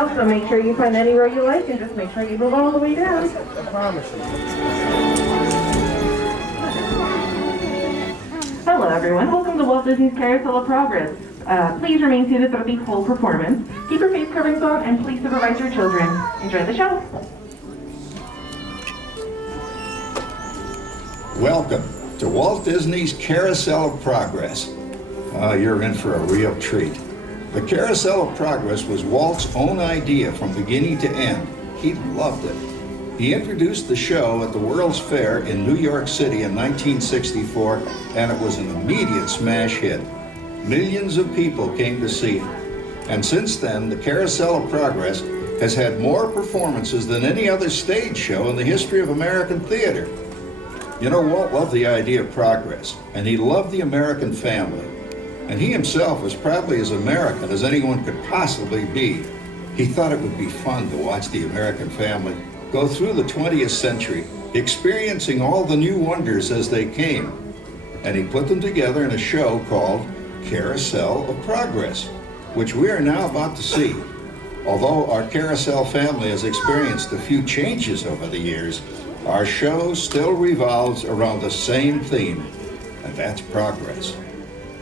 yourself, so make sure you find any row you like and just make sure you move all the way down. I promise you. Hello everyone, welcome to Walt Disney's Carousel of Progress. Please remain seated throughout the whole performance. Keep your face coverings on and please supervise your children. Enjoy the show. Welcome to Walt Disney's Carousel of Progress. You're in for a real treat. The Carousel of Progress was Walt's own idea from beginning to end. He loved it. He introduced the show at the World's Fair in New York City in 1964, and it was an immediate smash hit. Millions of people came to see it. And since then, the Carousel of Progress has had more performances than any other stage show in the history of American theater. You know, Walt loved the idea of progress, and he loved the American family. And he himself was probably as American as anyone could possibly be. He thought it would be fun to watch the American family go through the 20th century, experiencing all the new wonders as they came. And he put them together in a show called Carousel of Progress, which we are now about to see. Although our Carousel family has experienced a few changes over the years, our show still revolves around the same theme, and that's progress.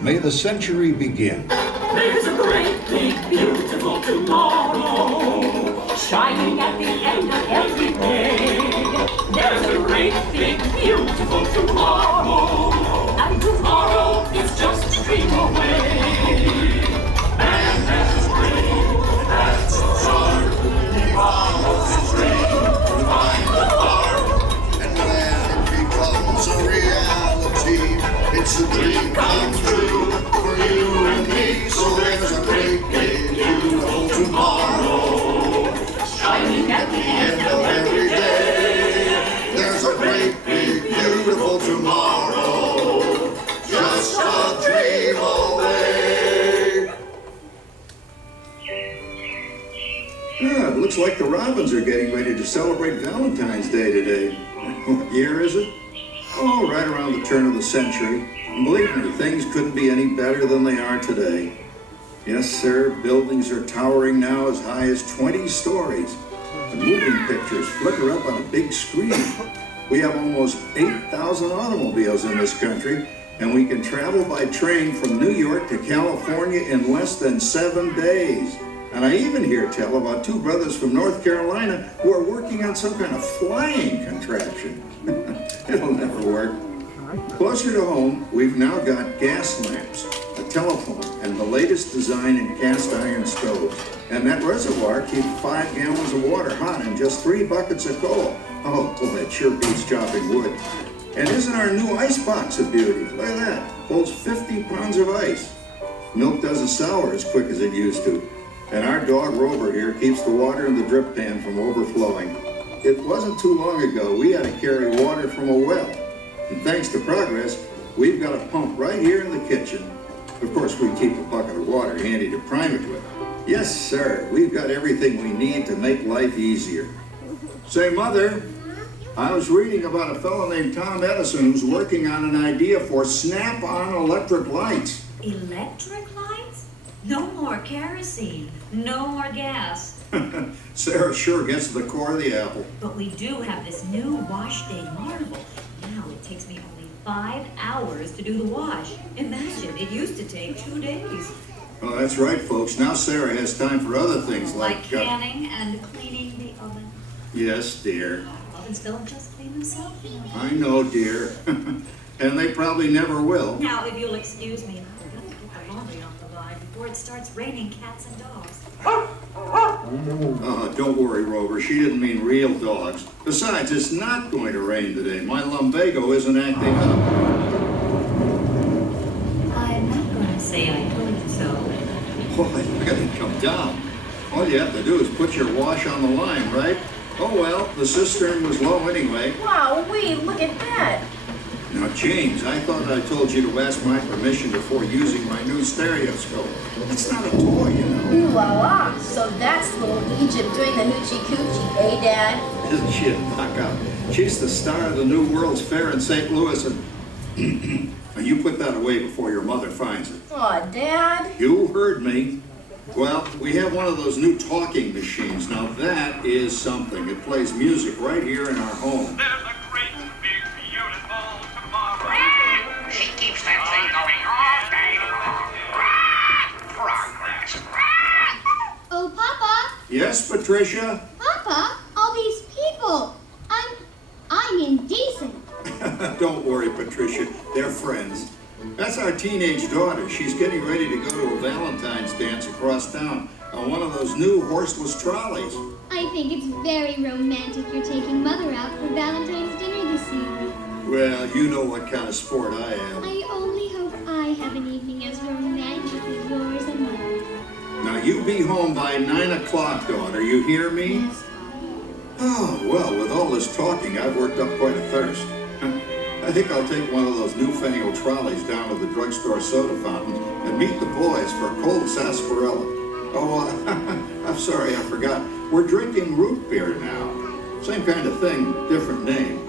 May the century begin. There's a great, big, beautiful tomorrow, shining at the end of every day. There's a great, big, beautiful tomorrow, and tomorrow is just a dream away. And as a dream, as a start, he follows his dream to find the heart. And when it becomes a reality, it's a dream come true for you and me. So there's a great, big, beautiful tomorrow, Shining at the end of every day. there's a great, big, beautiful tomorrow, just a dream away. It looks like the Robins are getting ready to celebrate Valentine's Day today. What year is it? Oh, right around the turn of the century. And believe me, things couldn't be any better than they are today. Yes, sir, buildings are towering now as high as 20 stories. The moving pictures flicker up on a big screen. We have almost 8,000 automobiles in this country, and we can travel by train from New York to California in less than 7 days. And I even hear tell about two brothers from North Carolina who are working on some kind of flying contraption. It'll never work. Closer to home, we've now got gas lamps, a telephone, and the latest design in cast iron stoves. And that reservoir keeps 5 gallons of water hot and just 3 buckets of coal. Oh, boy, it sure beats chopping wood. And isn't our new ice box a beauty? Look at that. Holds 50 pounds of ice. Milk doesn't sour as quick as it used to. And our dog Rover here keeps the water in the drip pan from overflowing. It wasn't too long ago we had to carry water from a well. And thanks to progress, we've got a pump right here in the kitchen. Of course, we keep a bucket of water handy to prime it with. Yes, sir, we've got everything we need to make life easier. Say, Mother, I was reading about a fellow named Tom Edison who's working on an idea for snap-on electric lights. Electric lights? No more kerosene, no more gas. Sarah sure gets to the core of the apple. But we do have this new wash day marvel. Now it takes me only 5 hours to do the wash. Imagine, it used to take 2 days. Oh, that's right, folks. Now Sarah has time for other things Like canning and cleaning the oven. Yes, dear. Ovens don't just clean themselves, you know. I know, dear. And they probably never will. Now, if you'll excuse me, I've got to get the laundry off the line before it starts raining cats and dogs. Don't worry, Rover. She didn't mean real dogs. Besides, it's not going to rain today. My lumbago isn't acting up. I'm not going to say I told you so. Boy, look at it come down. All you have to do is put your wash on the line, right? Oh, well, the cistern was low anyway. Wow, look at that. Now, James, I thought I told you to ask my permission before using my new stereoscope. It's not a toy, you know. Ooh la la. So that's little Egypt doing the hoochie coochie, eh, Dad? Isn't she a knockout? She's the star of the new World's Fair in St. Louis, and you put that away before your mother finds it. Aw, Dad. You heard me. Well, we have one of those new talking machines. Now that is something. It plays music right here in our home. There's a great, big, beautiful tomorrow. She keeps that thing going all day long. Progress. Oh, Papa! Yes, Patricia? Papa, all these people. I'm indecent. Don't worry, Patricia. They're friends. That's our teenage daughter. She's getting ready to go to a Valentine's dance across town on one of those new horseless trolleys. I think it's very romantic you're taking Mother out for Valentine's dinner this evening. Well, you know what kind of sport I am. I only hope I have an evening as romantic as yours and Mother's. Now, you be home by 9 o'clock, daughter. You hear me? Yes, Oh, well, with all this talking, I've worked up quite a thirst. I think I'll take one of those newfangled trolleys down to the drugstore soda fountain and meet the boys for a cold sarsaparilla. Oh, I'm sorry, I forgot. We're drinking root beer now. Same kind of thing, different name.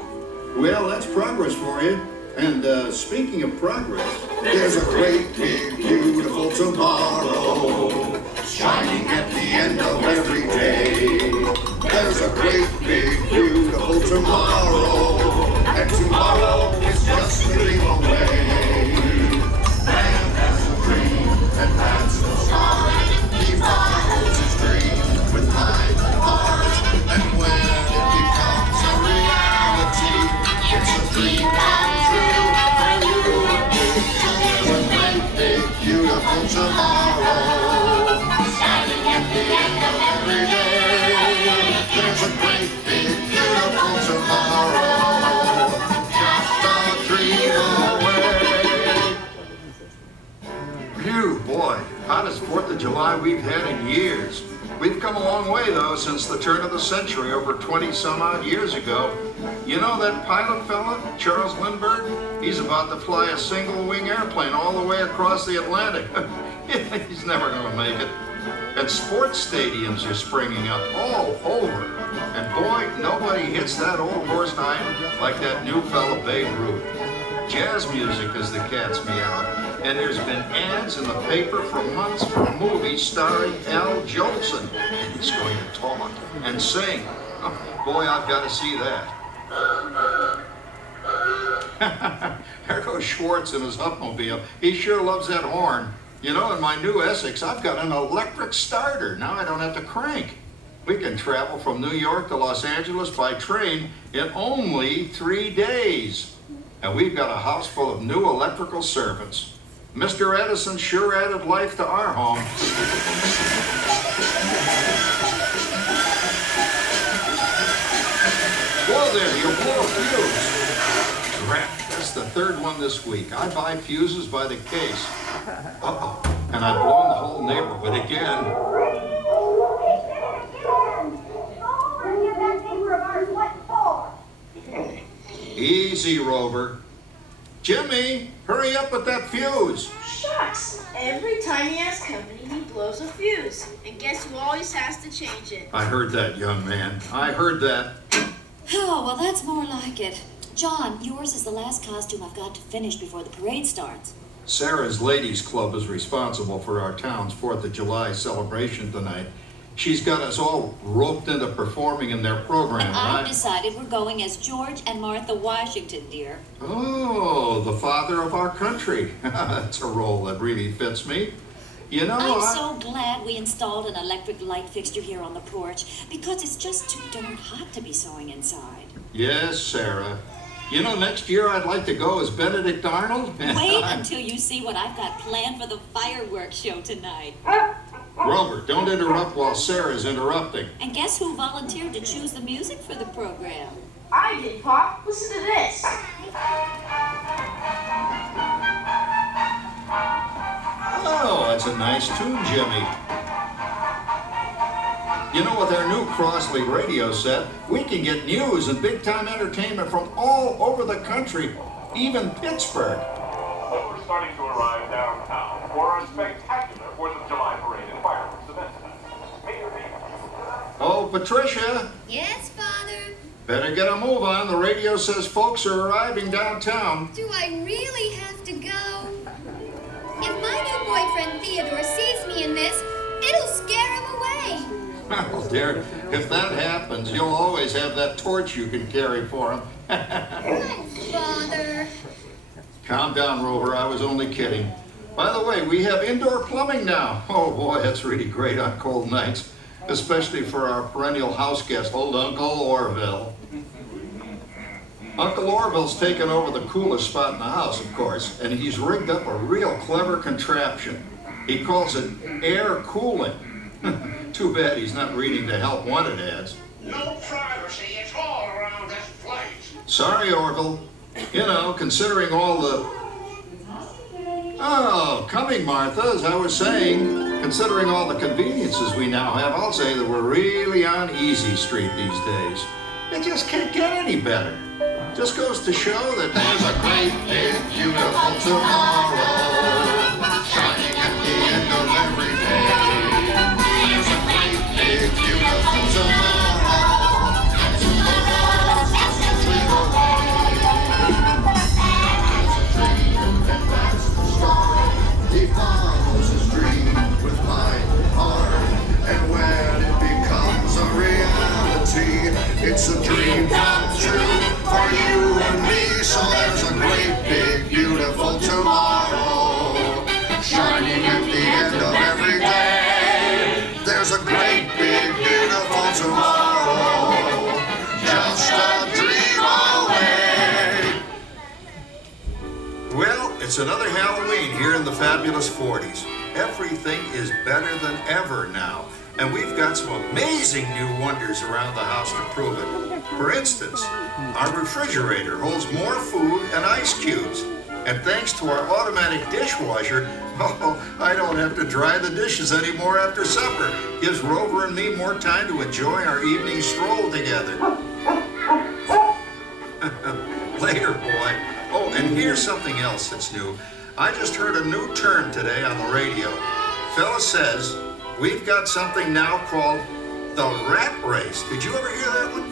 Well, that's progress for you. And speaking of progress, There's a great, big, beautiful tomorrow, shining at the end of every day. There's a great, big, beautiful tomorrow, and tomorrow is just a dream away. Man has a dream and plans to start. He follows his dream with mind and heart, and when it becomes a reality, it's a dream come true for you and me. There's a great, big, beautiful tomorrow, shining at the end of every day. There's a great, big, beautiful tomorrow, just a dream away. phew, boy, hottest 4th of July we've had in years. We've come a long way, though, since the turn of the century, over 20-some-odd years ago. You know that pilot fella, Charles Lindbergh? He's about to fly a single-wing airplane all the way across the Atlantic. He's never going to make it. And sports stadiums are springing up all over. And boy, nobody hits that old horse nine like that new fella Babe Ruth. Jazz music is the cat's meow. And there's been ads in the paper for months for a movie starring Al Jolson. And he's going to talk and sing. Oh, boy, I've got to see that. There goes Schwartz in his Hupmobile. He sure loves that horn. You know, in my new Essex, I've got an electric starter. Now I don't have to crank. We can travel from New York to Los Angeles by train in only 3 days. And we've got a house full of new electrical servants. Mr. Edison sure added life to our home. Whoa there, you blow a fuse. Crap, that's the 3rd one this week. I buy fuses by the case. Uh-oh, and I've blown the whole neighborhood again. Easy, Rover. Jimmy, hurry up with that fuse. Shucks! Every time he has company, he blows a fuse. And guess who always has to change it? I heard that, young man. I heard that. Oh, well, that's more like it. John, yours is the last costume I've got to finish before the parade starts. Sarah's Ladies Club is responsible for our town's 4th of July celebration tonight. She's got us all roped into performing in their program. And I've decided we're going as George and Martha Washington, dear. Oh, the father of our country. That's a role that really fits me. You know, I'm so glad we installed an electric light fixture here on the porch, because it's just too darn hot to be sewing inside. Yes, Sarah. You know, next year I'd like to go as Benedict Arnold. Wait until you see what I've got planned for the fireworks show tonight. Rover, don't interrupt while Sarah's interrupting. And guess who volunteered to choose the music for the program? I did, Pop. Listen to this. Oh, that's a nice tune, Jimmy. You know, with our new Crossley radio set, we can get news and big-time entertainment from all over the country, even Pittsburgh. Well, we're starting to arrive downtown for our spectacular 4th of July parade and fireworks event tonight. Oh, Patricia, Yes, Father? better get a move on. The radio says folks are arriving downtown. Do I really have to go? If my new boyfriend Theodore sees me in this, it'll Well, dear, if that happens, you'll always have that torch you can carry for him. Father. Calm down, Rover. I was only kidding. By the way, we have indoor plumbing now. Oh boy, that's really great on cold nights, especially for our perennial house guest, old Uncle Orville. Uncle Orville's taken over the coolest spot in the house, of course, and he's rigged up a real clever contraption. He calls it air cooling. Too bad he's not reading the help wanted ads. No privacy at all around this place. Sorry, Orville. You know, considering all the... Oh, coming, Martha, as I was saying, considering all the conveniences we now have, I'll say that we're really on easy street these days. It just can't get any better. Just goes to show that there's a great big beautiful tomorrow shining at the end of every day. There's a great big beautiful tomorrow, and tomorrow's just a dream away. It's a dream, and that's the story. He follows his dream with my heart, and when it becomes a reality, it's a dream come true for you and me. So there's a great big beautiful tomorrow shining at the end of every day. There's a great big beautiful tomorrow, just a dream away. Well, it's another Halloween here in the fabulous 40s. Everything is better than ever now. And we've got some amazing new wonders around the house to prove it. For instance, our refrigerator holds more food and ice cubes. And thanks to our automatic dishwasher, I don't have to dry the dishes anymore after supper. Gives Rover and me more time to enjoy our evening stroll together. Later, boy. Oh, and here's something else that's new. I just heard a new term today on the radio. Fella says, we've got something now called the rat race. Did you ever hear that one?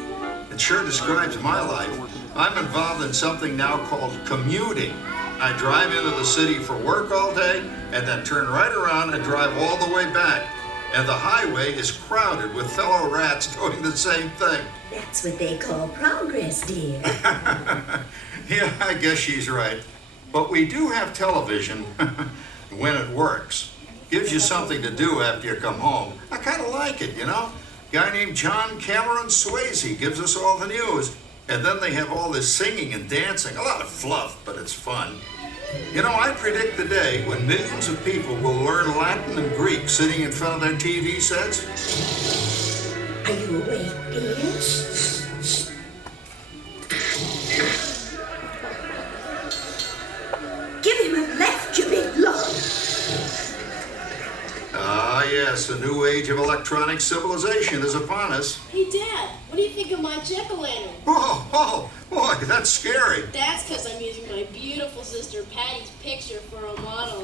It sure describes my life. I'm involved in something now called commuting. I drive into the city for work all day and then turn right around and drive all the way back. And the highway is crowded with fellow rats doing the same thing. That's what they call progress, dear. Yeah, I guess she's right. But we do have television when it works. Gives you something to do after you come home. I kind of like it, you know? Guy named John Cameron Swayze gives us all the news. And then they have all this singing and dancing. A lot of fluff, but it's fun. You know, I predict the day when millions of people will learn Latin and Greek sitting in front of their TV sets. Are you awake, dear? Give him a left, you big lord. Ah, yes, a new age of electronic civilization is upon us. Hey, Dad, what do you think of my jack-o'-lantern? Oh, boy, that's scary. That's because I'm using my beautiful sister Patty's picture for a model.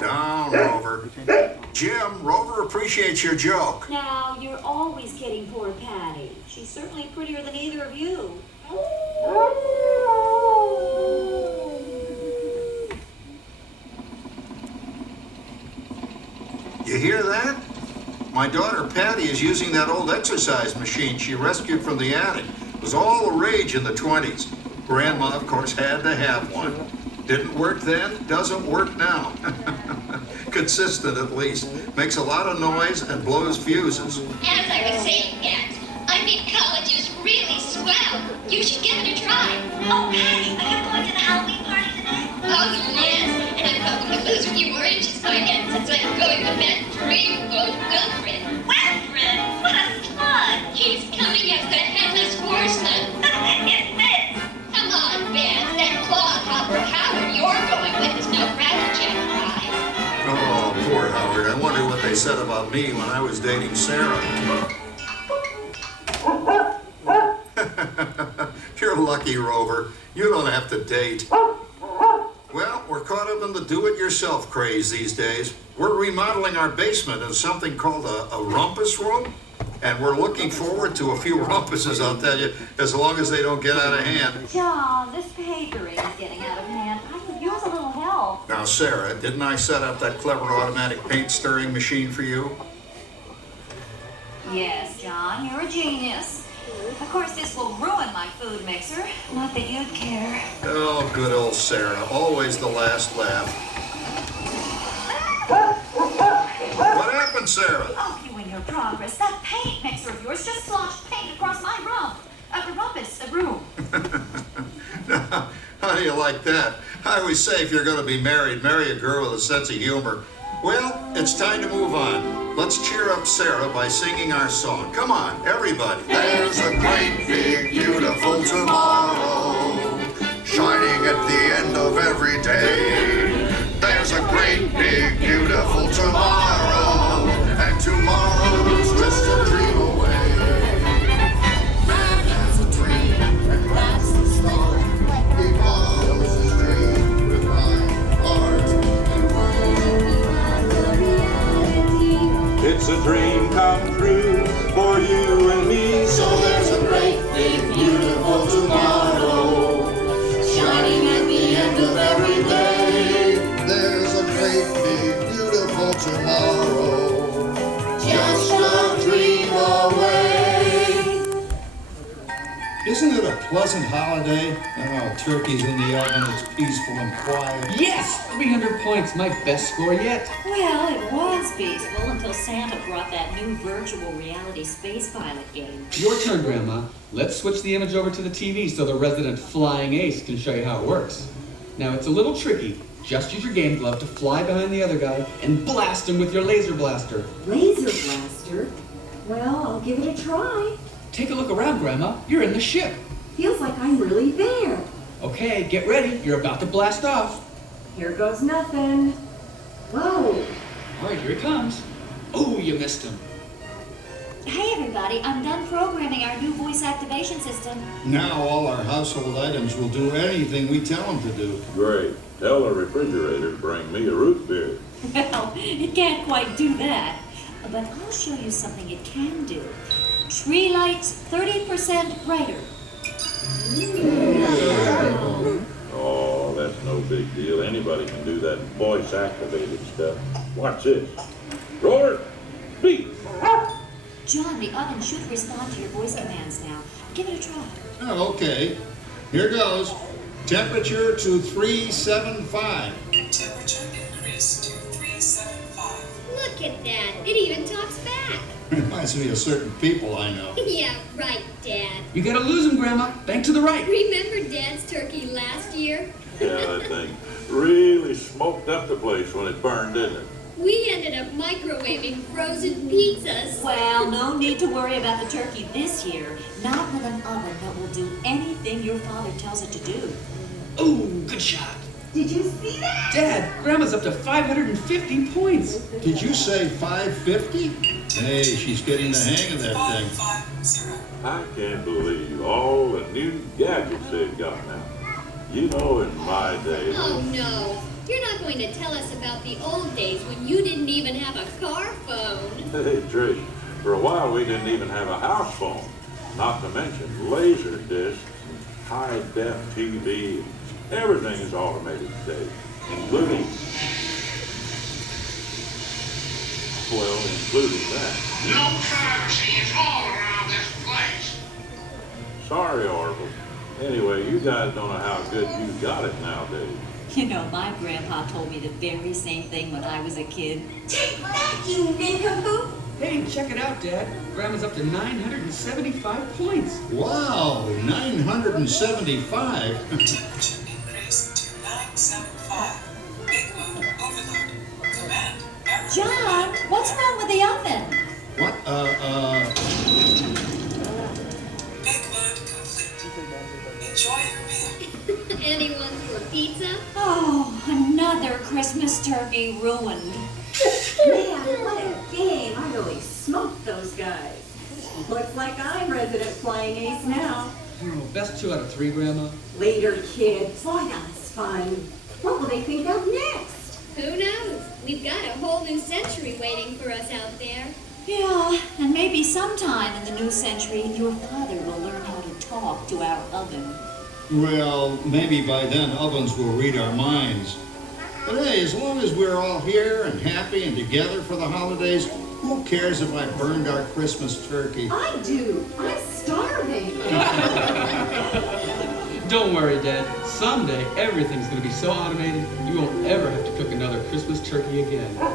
Down, Rover. Jim, Rover appreciates your joke. Now, you're always kidding poor Patty. She's certainly prettier than either of you. You hear that? My daughter Patty is using that old exercise machine she rescued from the attic. It was all the rage in the 20s. Grandma, of course, had to have one. Didn't work then, doesn't work now. Consistent, at least. Makes a lot of noise and blows fuses. As I was saying, Dad, I think college is really swell. You should give it a try. Oh, Patty, are you going to the Halloween party tonight? Oh, yes. And I'm hoping to lose a few more inches by then, since I'm going with that dreamboat Wilfred. Wilfred? What a stud! He's coming as the headless horseman. It's this. Come on, Ben. That clodhopper Howard you're going with is no Rattletail prize. Oh, poor Howard. I wonder what they said about me when I was dating Sarah. You're lucky, Rover. You don't have to date. Well, we're caught up in the do-it-yourself craze these days. We're remodeling our basement in something called a rumpus room, and we're looking forward to a few rumpuses, I'll tell you, as long as they don't get out of hand. John, this papering is getting out of hand. I could use a little help. Now, Sarah, didn't I set up that clever automatic paint stirring machine for you? Yes, John, you're a genius. Of course, this will ruin my food mixer. Not that you'd care. Oh, good old Sarah. Always the last laugh. What happened, Sarah? Oh, you and your progress. That paint mixer of yours just sloshed paint across my room. How do you like that? I always say if you're going to be married, marry a girl with a sense of humor. Well, it's time to move on. Let's cheer up Sarah by singing our song. Come on, everybody. There's a great big beautiful tomorrow, shining at the end of every day. There's a great big beautiful tomorrow, and tomorrow's just a dream away. Man has a dream, and that's the start. He follows his dream with my heart and mind. It's a dream come true for you and me. So there's a great big beautiful tomorrow, shining at the end of every day. There's a great big beautiful tomorrow, just a dream away. Isn't it a pleasant holiday? Oh, turkey's in the oven, it's peaceful and quiet. Yes! 300 points, my best score yet. Well, it was peaceful until Santa brought that new virtual reality space pilot game. Your turn, Grandma. Let's switch the image over to the TV so the resident flying ace can show you how it works. Now, it's a little tricky. Just use your game glove to fly behind the other guy and blast him with your laser blaster. Laser blaster? Well, I'll give it a try. Take a look around, Grandma. You're in the ship. Feels like I'm really there. Okay, get ready. You're about to blast off. Here goes nothing. Whoa. All right, here he comes. Oh, you missed him. Hey, everybody, I'm done programming our new voice activation system. Now all our household items will do anything we tell them to do. Great. Tell the refrigerator to bring me a root beer. Well, it can't quite do that. But I'll show you something it can do. Tree lights 30% brighter. Oh, that's no big deal. Anybody can do that voice-activated stuff. Watch this. Roar! Beep! John, the oven should respond to your voice commands now. Give it a try. Oh, okay. Here goes. Temperature to 375. Temperature increased to 375. Look at that. It even talks back. Reminds me of certain people I know. Yeah, right, Dad. You gotta lose him, Grandma. Bank to the right. Remember Dad's turkey last year? Yeah, that thing really smoked up the place when it burned, didn't it? We ended up microwaving frozen pizzas. Well, no need to worry about the turkey this year. Not with an oven that will do anything your father tells it to do. Oh, good shot. Did you see that? Dad, Grandma's up to 550 points. Did you say 550? Hey, she's getting the hang of that thing. 550. I can't believe all the new gadgets they've got now. You know, in my day... Oh, no. You're not going to tell us about the old days when you didn't even have a car phone. Hey, Trish, for a while we didn't even have a house phone. Not to mention laser discs, and high-def TV. Everything is automated today, including that. No privacy at all around this place. Sorry, Orville. Anyway, you guys don't know how good you got it nowadays. You know, my grandpa told me the very same thing when I was a kid. Take that, you nincompoop! Hey, check it out, Dad. Grandma's up to 975 points. Wow, 975? Temperature increased to 975. Big mood overload. Command error. John, what's wrong with the oven? What? Big mood complete. Enjoy your meal. Anyone for pizza? Oh, another Christmas turkey ruined. Man, what a game. I really smoked those guys. Looks like I'm resident flying ace now. Oh, best 2 out of 3, Grandma. Later, kids. Boy, that was fun. What will they think of next? Who knows? We've got a whole new century waiting for us out there. Yeah, and maybe sometime in the new century, your father will learn how to talk to our oven. Well, maybe by then ovens will read our minds. But hey, as long as we're all here and happy and together for the holidays, Who cares if I burned our Christmas turkey? I do. I'm starving. Don't worry, Dad. Someday everything's gonna be so automated you won't ever have to cook another Christmas turkey again. There's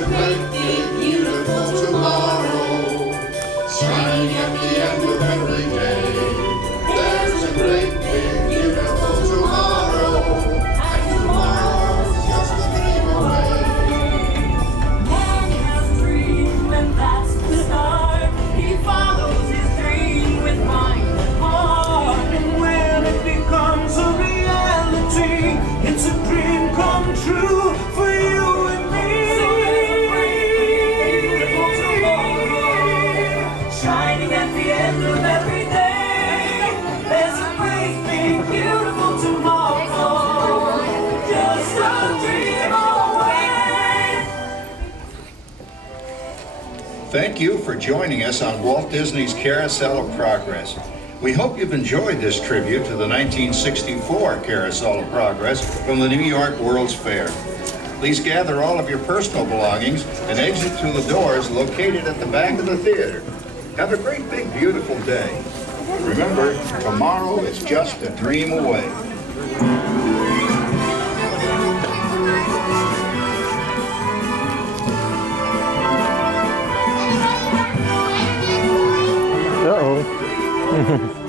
a great big beautiful tomorrow, shining at the end of every day. There's a great big beautiful tomorrow, and tomorrow's just a dream away. Man has dreamed, and that's the start. He follows his dream with mind and heart. And when it becomes a reality, it's a dream come true for you and me. So there's a great, beautiful tomorrow, shining at the end of every day. There's a great, big, beautiful tomorrow, just a dream away. Thank you for joining us on Walt Disney's Carousel of Progress. We hope you've enjoyed this tribute to the 1964 Carousel of Progress from the New York World's Fair. Please gather all of your personal belongings and exit through the doors located at the back of the theater. Have a great, big, beautiful day. Remember, tomorrow is just a dream away. Uh-oh.